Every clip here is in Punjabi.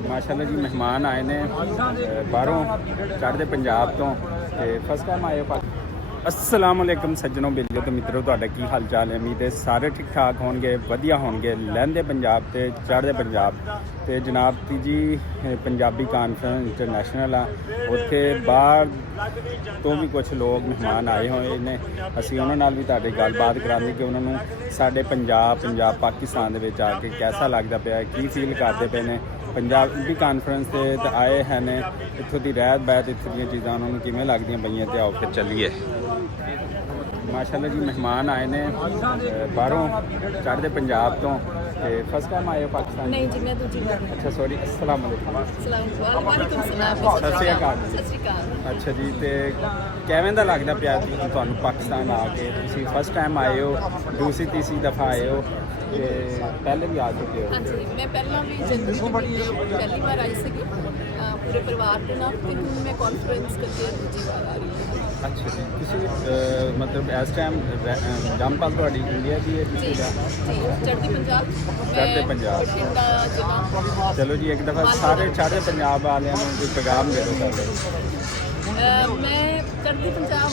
ਮਾਸ਼ਾਅੱਲਾ ਜੀ ਮਹਿਮਾਨ ਆਏ ਨੇ ਬਾਹਰੋਂ ਚੜ੍ਹਦੇ ਪੰਜਾਬ ਤੋਂ ਤੇ ਫਸਟ ਟਾਈਮ ਆਏ ਹੋ। अस्सलाम वालेकुम सज्जनों बेलियो तो मित्रों ਤੁਹਾਡਾ ਕੀ ਹਾਲ ਚਾਲ ਹੈ। ਉਮੀਦ ਹੈ ਸਾਰੇ ठीक ठाक ਹੋਣਗੇ, ਵਧੀਆ ਹੋਣਗੇ। ਲਹਿੰਦੇ ਪੰਜਾਬ ਤੇ ਚੜ੍ਹਦੇ ਪੰਜਾਬ ਤੇ ਜਨਾਬ ਜੀ ਪੰਜਾਬੀ ਕਾਨਫਰੰਸ ਇੰਟਰਨੈਸ਼ਨਲ ਆ, ਉੱਥੇ ਬਾਹਰ ਤੋਂ ਵੀ ਕੁਝ ਲੋਕ ਮਹਿਮਾਨ ਆਏ ਹੋਏ ਨੇ। ਅਸੀਂ ਉਹਨਾਂ ਨਾਲ ਵੀ ਤੁਹਾਡੇ ਗੱਲਬਾਤ ਕਰਾਂਗੇ ਕਿ ਉਹਨਾਂ ਨੂੰ ਸਾਡੇ ਪੰਜਾਬ ਪਾਕਿਸਤਾਨ ਦੇ ਵਿੱਚ ਆ ਕੇ ਕਿਹਦਾ ਲੱਗਦਾ ਪਿਆ, ਕੀ ਫੀਲ ਕਰਦੇ ਪਏ ਨੇ। ਪੰਜਾਬੀ ਕਾਨਫਰੰਸ ਤੇ ਆਏ ਹਨ, ਇੱਥੋਂ ਦੀ ਰਹਿਤ ਬਹਿਤ, ਇੱਥੋਂ ਦੀਆਂ ਚੀਜ਼ਾਂ ਉਹਨਾਂ ਨੂੰ ਕਿਵੇਂ ਲੱਗਦੀਆਂ ਪਈਆਂ ਤੇ ਆਓ ਫਿਰ ਚੱਲੀਏ। ਮਾਸ਼ਾਅੱਲਾ ਜੀ ਮਹਿਮਾਨ ਆਏ ਨੇ ਬਾਹਰੋਂ ਚੜ੍ਹਦੇ ਪੰਜਾਬ ਤੋਂ ਤੇ ਫਸਟ ਟਾਈਮ ਆਏ ਹੋ ਪਾਕਿਸਤਾਨ? ਨਹੀਂ ਜੀ, ਮੈਂ ਦੂਜੀ ਵਾਰ। ਅੱਛਾ ਸੌਰੀ, अस्सलाम वालेकुम। ਵਾਲੇਕੁਮ ਸਲਾਮ। ਸਤਿ ਸ਼੍ਰੀ ਅਕਾਲ। ਸਤਿ ਸ਼੍ਰੀ ਅਕਾਲ। ਅੱਛਾ ਜੀ, ਤੇ ਕਿਵੇਂ ਦਾ ਲੱਗਦਾ ਪਿਆ ਕਿ ਤੁਹਾਨੂੰ ਪਾਕਿਸਤਾਨ ਆ ਕੇ? ਤੁਸੀਂ ਫਸਟ ਟਾਈਮ ਆਏ ਹੋ, ਦੂਸਰੀ ਤੀਸਰੀ ਦਫਾ ਆਏ ਹੋ ਤੇ ਪਹਿਲੇ ਵੀ ਆ ਚੁੱਕੇ ਹੋ? ਹਾਂਜੀ, ਮੈਂ ਪਹਿਲਾਂ ਵੀ ਜ਼ਿੰਦਗੀ ਵਿੱਚ ਪਹਿਲੀ ਵਾਰ ਆਈ ਸੀਗੀ ਪੂਰੇ ਪਰਿਵਾਰ ਦੇ ਨਾਲ, ਤੇ ਹੁਣ ਮੈਂ ਕਾਨਫਰੰਸ ਕਰਕੇ ਦੂਜੀ ਵਾਰ ਆ ਰਹੀ ਹਾਂ। ਅੱਛਾ ਜੀ, ਤੁਸੀਂ ਮਤਲਬ ਇਸ ਟਾਈਮ ਜੰਮਪਲ ਤੁਹਾਡੀ ਇੰਡੀਆ ਦੀ ਹੈ? ਜੀ ਚੜ੍ਹਦੀ ਪੰਜਾਬ। ਚੜ੍ਹਦੇ ਪੰਜਾਬ। ਬਠਿੰਡਾ ਜ਼ਿਲ੍ਹਾ। ਚਲੋ ਜੀ, ਇੱਕ ਦਫਾ ਸਾਰੇ ਚੜ੍ਹਦੇ ਪੰਜਾਬ ਵਾਲਿਆਂ ਨੂੰ ਕੋਈ ਪੈਗਾਮ ਦੇ ਦਿਓ ਸਾਡੇ। ਮੈਂ ਚੜ੍ਹਦੀ ਪੰਜਾਬ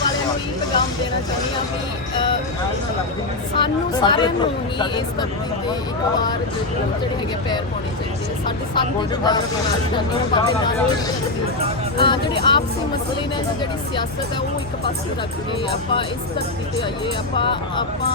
ਵਾਲਿਆਂ ਨੂੰ ਇਹ ਪੈਗਾਮ ਦੇਣਾ ਚਾਹੁੰਦੀ ਹਾਂ ਵੀ ਸਾਨੂੰ ਸਾਰਿਆਂ ਨੂੰ ਹੀ ਇਸ ਧਰਤੀ 'ਤੇ ਇੱਕ ਵਾਰ ਜਿਹੜੇ ਹੈਗੇ ਪੈਰ ਪਾਉਣੇ ਚਾਹੀਦੇ ਆ। ਸਾਡੇ ਪੰਜਾਬ ਦੀ ਰਾਜਧਾਨੀ ਬਾਬੇ ਨਾਨਕ ਜਿਹੜੇ ਆਪਸੀ ਮਸਲੇ ਨੇ, ਜਿਹੜੀ ਸਿਆਸਤ ਹੈ, ਉਹ ਇੱਕ ਪਾਸੇ ਰੱਖ ਕੇ ਆਪਾਂ ਇਸ ਧਰਤੀ 'ਤੇ ਆਈਏ। ਆਪਾਂ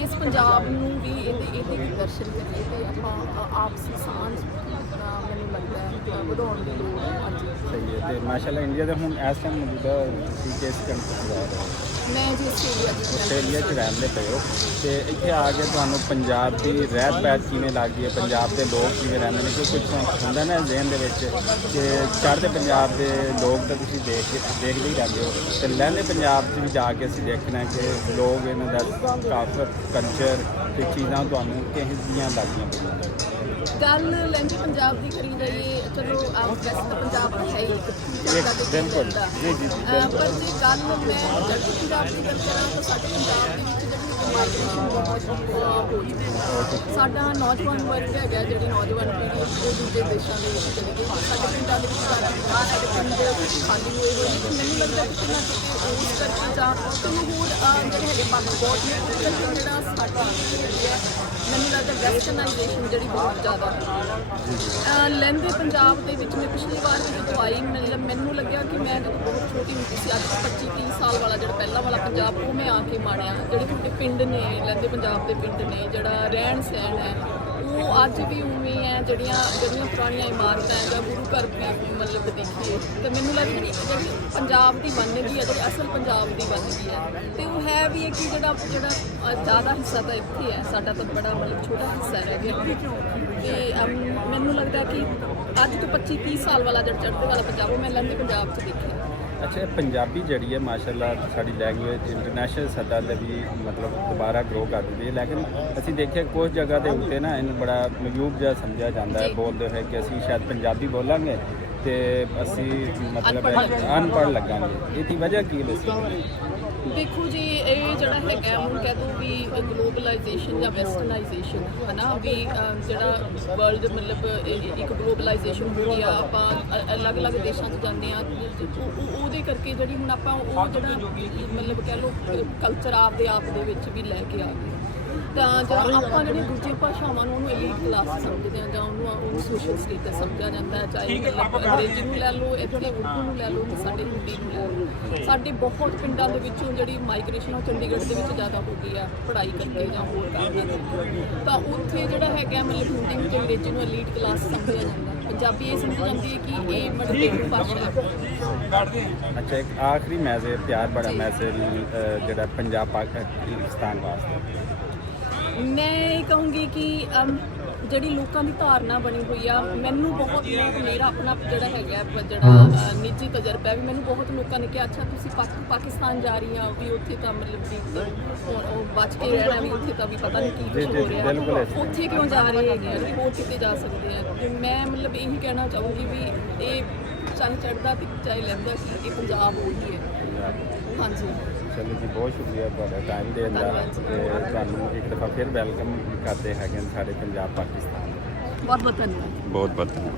ਇਸ ਪੰਜਾਬ ਨੂੰ ਵੀ ਇਹਦੇ ਵੀ ਦਰਸ਼ਨ ਕਰੀਏ ਤੇ ਆਪਾਂ ਆਪਸੀ ਸਾਂਝ ਮੈਨੂੰ ਲੱਗਦਾ ਹੈ ਵਧਾਉਣ ਦੀ ਲੋੜ ਹੈ। ਹਾਂਜੀ ਸਹੀ ਹੈ। ਤੇ ਮਾਸ਼ਾਅੱਲਾ ਇੰਡੀਆ ਦੇ ਹੁਣ ਇਸ ਟਾਈਮ ਮੌਜੂਦਾ ਤੁਸੀਂ ਕਿਸ ਕੰਟਰੀ 'ਚ ਰਹਿ ਰਹੇ ਹੋ? ਮੈਂ ਜੀ ਆਸਟ੍ਰੇਲੀਆ 'ਚ ਰਹਿੰਦੇ ਪਏ ਹੋ ਤੇ ਇੱਥੇ ਆ ਕੇ ਤੁਹਾਨੂੰ ਪੰਜਾਬ ਦੀ ਰਹਿਤ ਬਹਿਤ ਕਿਵੇਂ ਲੱਗਦੀ ਹੈ, ਪੰਜਾਬ ਦੇ ਲੋਕ ਕਿਵੇਂ ਰਹਿੰਦੇ ਨੇ? ਕਿਉਂਕਿ ਕੁਝ ਹੁੰਦਾ ਨਾ ਜ਼ਿਹਨ ਦੇ ਵਿੱਚ ਕਿ ਚੜ੍ਹਦੇ ਪੰਜਾਬ ਦੇ ਲੋਕ ਤਾਂ ਤੁਸੀਂ ਦੇਖਦੇ ਹੀ ਰਹਿੰਦੇ ਹੋ, ਤੇ ਲਹਿੰਦੇ ਪੰਜਾਬ 'ਚ ਵੀ ਜਾ ਕੇ ਅਸੀਂ ਦੇਖਣਾ ਕਿ ਲੋਕ ਇਹਨਾਂ ਦਾ ਕਾਫੀ ਕਲਚਰ ਤੇ ਚੀਜ਼ਾਂ ਤੁਹਾਨੂੰ ਕਿਹੋ ਜਿਹੀਆਂ ਲੱਗਦੀਆਂ ਪਈਆਂ? ਗੱਲ ਲਹਿੰਦੇ ਪੰਜਾਬ ਦੀ ਕਰੀ ਜਾਈਏ, ਚਲੋ ਵੈਸੇ ਤਾਂ ਪੰਜਾਬ ਹੈ ਹੀ ਬਿਲਕੁਲ ਜੀ ਜੀ ਪਰ ਜੇ ਗੱਲ ਮੈਂ ਚੜ੍ਹਦੀ ਪੰਜਾਬ ਦੀ ਗੱਲ ਕਰਾਂ ਤਾਂ ਸਾਡੇ ਪੰਜਾਬ ਦੇ ਵਿੱਚ ਜਿਹੜੀ ਮਾਈਗ੍ਰੇਸ਼ਨ ਬਹੁਤ ਹੋਈ ਹੈ। ਸਾਡਾ ਨੌਜਵਾਨ ਵਰਗ ਹੈਗਾ, ਜਿਹੜੀ ਨੌਜਵਾਨ ਪੀੜ੍ਹੀ ਉਹ ਦੂਜੇ ਦੇਸ਼ਾਂ ਦੇ ਵਿੱਚ ਚਲੀ ਗਈ। ਸਾਡੇ ਪਿੰਡਾਂ ਦੇ ਵਿੱਚ ਸਾਡੇ ਪਿੰਡ ਖਾਲੀ ਹੋਏ ਹੋਏ ਨੇ। ਮੈਨੂੰ ਲੱਗਦਾ ਕਿ ਨਾ ਕਿਤੇ ਉਸ ਕਰਕੇ ਜਾਂ ਕਈ ਹੋਰ ਜਿਹੜੇ ਹੈਗੇ ਪਾਸਪੋਰਟ ਨੇ ਉਸ ਕਰਕੇ ਜਿਹੜਾ ਸਾਡੀ ਜਿਹੜੀ ਹੈ, ਮੈਨੂੰ ਲੱਗਦਾ ਵੈਸਟਰਨਾਈਜੇਸ਼ਨ ਜਿਹੜੀ ਬਹੁਤ ਜ਼ਿਆਦਾ ਲਹਿੰਦੇ ਪੰਜਾਬ ਦੇ ਵਿੱਚ। ਮੈਂ ਪਿਛਲੀ ਵਾਰ ਵੀ ਜਦੋਂ ਆਈ ਮੈਨੂੰ ਲੱਗਿਆ ਕਿ ਮੈਂ ਜਦੋਂ ਬਹੁਤ ਛੋਟੀ ਹੁੰਦੀ ਸੀ, ਅੱਜ 25-30 ਸਾਲ ਵਾਲਾ ਜਿਹੜਾ ਪਹਿਲਾਂ ਵਾਲਾ ਪੰਜਾਬ ਉਹ ਮੈਂ ਆ ਕੇ ਮਾਣਿਆ। ਜਿਹੜੇ ਤੁਹਾਡੇ ਪਿੰਡ ਨੇ, ਲਹਿੰਦੇ ਪੰਜਾਬ ਦੇ ਪਿੰਡ ਨੇ, ਜਿਹੜਾ ਰਹਿਣ ਸਹਿਣ ਹੈ ਉਹ ਅੱਜ ਵੀ ਉਵੇਂ ਹੈ। ਜਿਹੜੀਆਂ ਪੁਰਾਣੀਆਂ ਇਮਾਰਤਾਂ ਹੈ ਜਾਂ ਗੁਰੂ ਘਰ ਵੀ ਮਤਲਬ ਦੇਖੀਏ ਤਾਂ ਮੈਨੂੰ ਲੱਗਦਾ ਜਿਹੜੀ ਪੰਜਾਬ ਦੀ ਬਣਨਗੀ ਹੈ, ਜਿਹੜੀ ਅਸਲ ਪੰਜਾਬ ਦੀ ਬਣਨਗੀ ਹੈ, ਤੇ ਉਹ ਹੈ ਵੀ ਹੈ ਕਿ ਜਿਹੜਾ ਜ਼ਿਆਦਾ ਹਿੱਸਾ ਤਾਂ ਇੱਥੇ ਹੈ, ਸਾਡਾ ਤਾਂ ਬੜਾ ਮਤਲਬ ਛੋਟਾ ਹਿੱਸਾ ਰਹਿ ਗਿਆ। ਤੇ ਮੈਨੂੰ ਲੱਗਦਾ ਕਿ ਅੱਜ ਤੋਂ 25-30 ਸਾਲ ਵਾਲਾ ਜਿਹੜਾ ਚੜ੍ਹਦੇ ਵਾਲਾ ਪੰਜਾਬ ਉਹ ਮੈਂ ਲਹਿੰਦੇ ਪੰਜਾਬ 'ਚ ਦੇਖਿਆ। ਅੱਛਾ, ਪੰਜਾਬੀ ਜਿਹੜੀ ਹੈ ਮਾਸ਼ਾਅੱਲਾ ਸਾਡੀ ਲੈਂਗੁਏਜ ਇੰਟਰਨੈਸ਼ਨਲ ਸਤ੍ਹਾ 'ਤੇ ਵੀ ਮਤਲਬ ਦੁਬਾਰਾ ਗਰੋ ਕਰ ਦਿੰਦੀ ਹੈ, ਲੇਕਿਨ ਅਸੀਂ ਦੇਖਿਆ ਕੁਝ ਜਗ੍ਹਾ ਦੇ ਉੱਤੇ ਨਾ ਇਹਨੂੰ ਬੜਾ ਮਯੂਬ ਜਿਹਾ ਸਮਝਿਆ ਜਾਂਦਾ ਹੈ। ਬੋਲਦੇ ਹੋਏ ਕਿ ਅਸੀਂ ਸ਼ਾਇਦ ਪੰਜਾਬੀ ਬੋਲਾਂਗੇ ਤੇ ਅਸੀਂ ਮਤਲਬ ਅਨਪੜ੍ਹ ਲੱਗਾਂਗੇ। ਇਹਦੀ ਵਜ੍ਹਾ ਕੀ ਦੱਸੀ? ਦੇਖੋ ਜੀ, ਇਹ ਜਿਹੜਾ ਹੈਗਾ ਹੁਣ ਕਹਿ ਦੋ ਵੀ ਗਲੋਬਲਾਈਜੇਸ਼ਨ ਜਾਂ ਵੈਸਟਰਨਾਈਜੇਸ਼ਨ ਹੈ ਨਾ, ਵੀ ਜਿਹੜਾ ਵਰਲਡ ਮਤਲਬ ਇੱਕ ਗਲੋਬਲਾਈਜੇਸ਼ਨ ਹੋ ਗਈ ਆ। ਆਪਾਂ ਅਲੱਗ-ਅਲੱਗ ਦੇਸ਼ਾਂ 'ਚ ਜਾਂਦੇ ਹਾਂ, ਉਹਦੇ ਕਰਕੇ ਜਿਹੜੀ ਹੁਣ ਆਪਾਂ ਉਹ ਜਿਹੜਾ ਮਤਲਬ ਕਹਿ ਲਓ ਕਲਚਰ ਆਪਦੇ ਆਪ ਦੇ ਵਿੱਚ ਵੀ ਲੈ ਕੇ ਆ ਗਏ। ਤਾਂ ਜਦੋਂ ਆਪਾਂ ਜਿਹੜੀਆਂ ਦੂਜੀਆਂ ਭਾਸ਼ਾਵਾਂ ਨੂੰ ਉਹਨੂੰ ਐਲੀਟ ਕਲਾਸ ਸਮਝਦੇ ਹਾਂ ਜਾਂ ਉਹਨੂੰ ਸੋਸ਼ਲ ਸਟੇਟਸ ਸਮਝਿਆ ਜਾਂਦਾ ਹੈ, ਚਾਹੇ ਮਤਲਬ ਅੰਗਰੇਜ਼ੀ ਨੂੰ ਲੈ ਲਓ, ਇੱਥੇ ਉਰਦੂ ਨੂੰ ਲੈ ਲਓ, ਸਾਡੇ ਹਿੰਦੀ ਨੂੰ ਲੈ ਲਓ। ਸਾਡੇ ਬਹੁਤ ਪਿੰਡਾਂ ਦੇ ਵਿੱਚੋਂ ਜਿਹੜੀ ਮਾਈਗ੍ਰੇਸ਼ਨ ਉਹ ਚੰਡੀਗੜ੍ਹ ਦੇ ਵਿੱਚ ਜ਼ਿਆਦਾ ਹੋ ਗਈ ਆ ਪੜ੍ਹਾਈ ਕਰਕੇ ਜਾਂ ਹੋਰ ਕਾਰਨ, ਤਾਂ ਉੱਥੇ ਜਿਹੜਾ ਹੈਗਾ ਮਤਲਬ ਹਿੰਦੀ ਨੂੰ ਤੇ ਅੰਗਰੇਜ਼ੀ ਨੂੰ ਐਲੀਟ ਕਲਾਸ ਸਮਝਿਆ ਜਾਂਦਾ। ਪੰਜਾਬੀ ਇਹ ਸਮਝੀ ਜਾਂਦੀ ਹੈ ਕਿ ਇਹ ਮਤਲਬ ਭਾਸ਼ਾ ਹੈ। ਅੱਛਾ, ਇੱਕ ਆਖਰੀ ਮੈਸੇਜ, ਪਿਆਰ ਬੜਾ ਮੈਸੇਜ ਜਿਹੜਾ ਪੰਜਾਬ ਪਾਕਿਸਤਾਨ ਵਾਸਤੇ ਮੈਂ ਇਹ ਕਹੂੰਗੀ ਕਿ ਜਿਹੜੀ ਲੋਕਾਂ ਦੀ ਧਾਰਨਾ ਬਣੀ ਹੋਈ ਆ, ਮੈਨੂੰ ਬਹੁਤ ਲੋਕ, ਮੇਰਾ ਆਪਣਾ ਜਿਹੜਾ ਹੈਗਾ ਜਿਹੜਾ ਨਿੱਜੀ ਤਜਰਬਾ ਵੀ, ਮੈਨੂੰ ਬਹੁਤ ਲੋਕਾਂ ਨੇ ਕਿਹਾ ਅੱਛਾ ਤੁਸੀਂ ਪਾਕਿਸਤਾਨ ਜਾ ਰਹੀ ਆ ਵੀ ਉੱਥੇ ਤਾਂ ਮਤਲਬ ਵੀ ਉਹ ਬਚ ਕੇ ਰਹਿਣਾ, ਵੀ ਉੱਥੇ ਤਾਂ ਵੀ ਪਤਾ ਨਹੀਂ ਕੀ ਕੁਛ ਹੋ ਰਿਹਾ, ਉੱਥੇ ਕਿਉਂ ਜਾ ਰਹੇ ਹੈਗੇ, ਕਿ ਹੋਰ ਕਿਤੇ ਜਾ ਸਕਦੇ ਆ। ਤੇ ਮੈਂ ਮਤਲਬ ਇਹੀ ਕਹਿਣਾ ਚਾਹੂੰਗੀ ਵੀ ਇਹ ਚਾਹੇ ਚੜ੍ਹਦਾ ਤੇ ਚਾਹੇ ਲਹਿੰਦਾ ਕਿ ਇਹ ਪੰਜਾਬ ਉਹੀ ਹੈ। ਹਾਂਜੀ ਚਲੋ ਜੀ, ਬਹੁਤ ਸ਼ੁਕਰੀਆ ਤੁਹਾਡਾ ਟਾਈਮ ਦੇਣ ਦਾ, ਤੇ ਤੁਹਾਨੂੰ ਇੱਕ ਦਫਾ ਫਿਰ ਵੈਲਕਮ ਕਰਦੇ ਹੈਗੇ ਸਾਡੇ ਪੰਜਾਬ ਪਾਕਿਸਤਾਨ। ਬਹੁਤ ਬਹੁਤ ਧੰਨਵਾਦ। ਬਹੁਤ ਬਹੁਤ ਧੰਨਵਾਦ।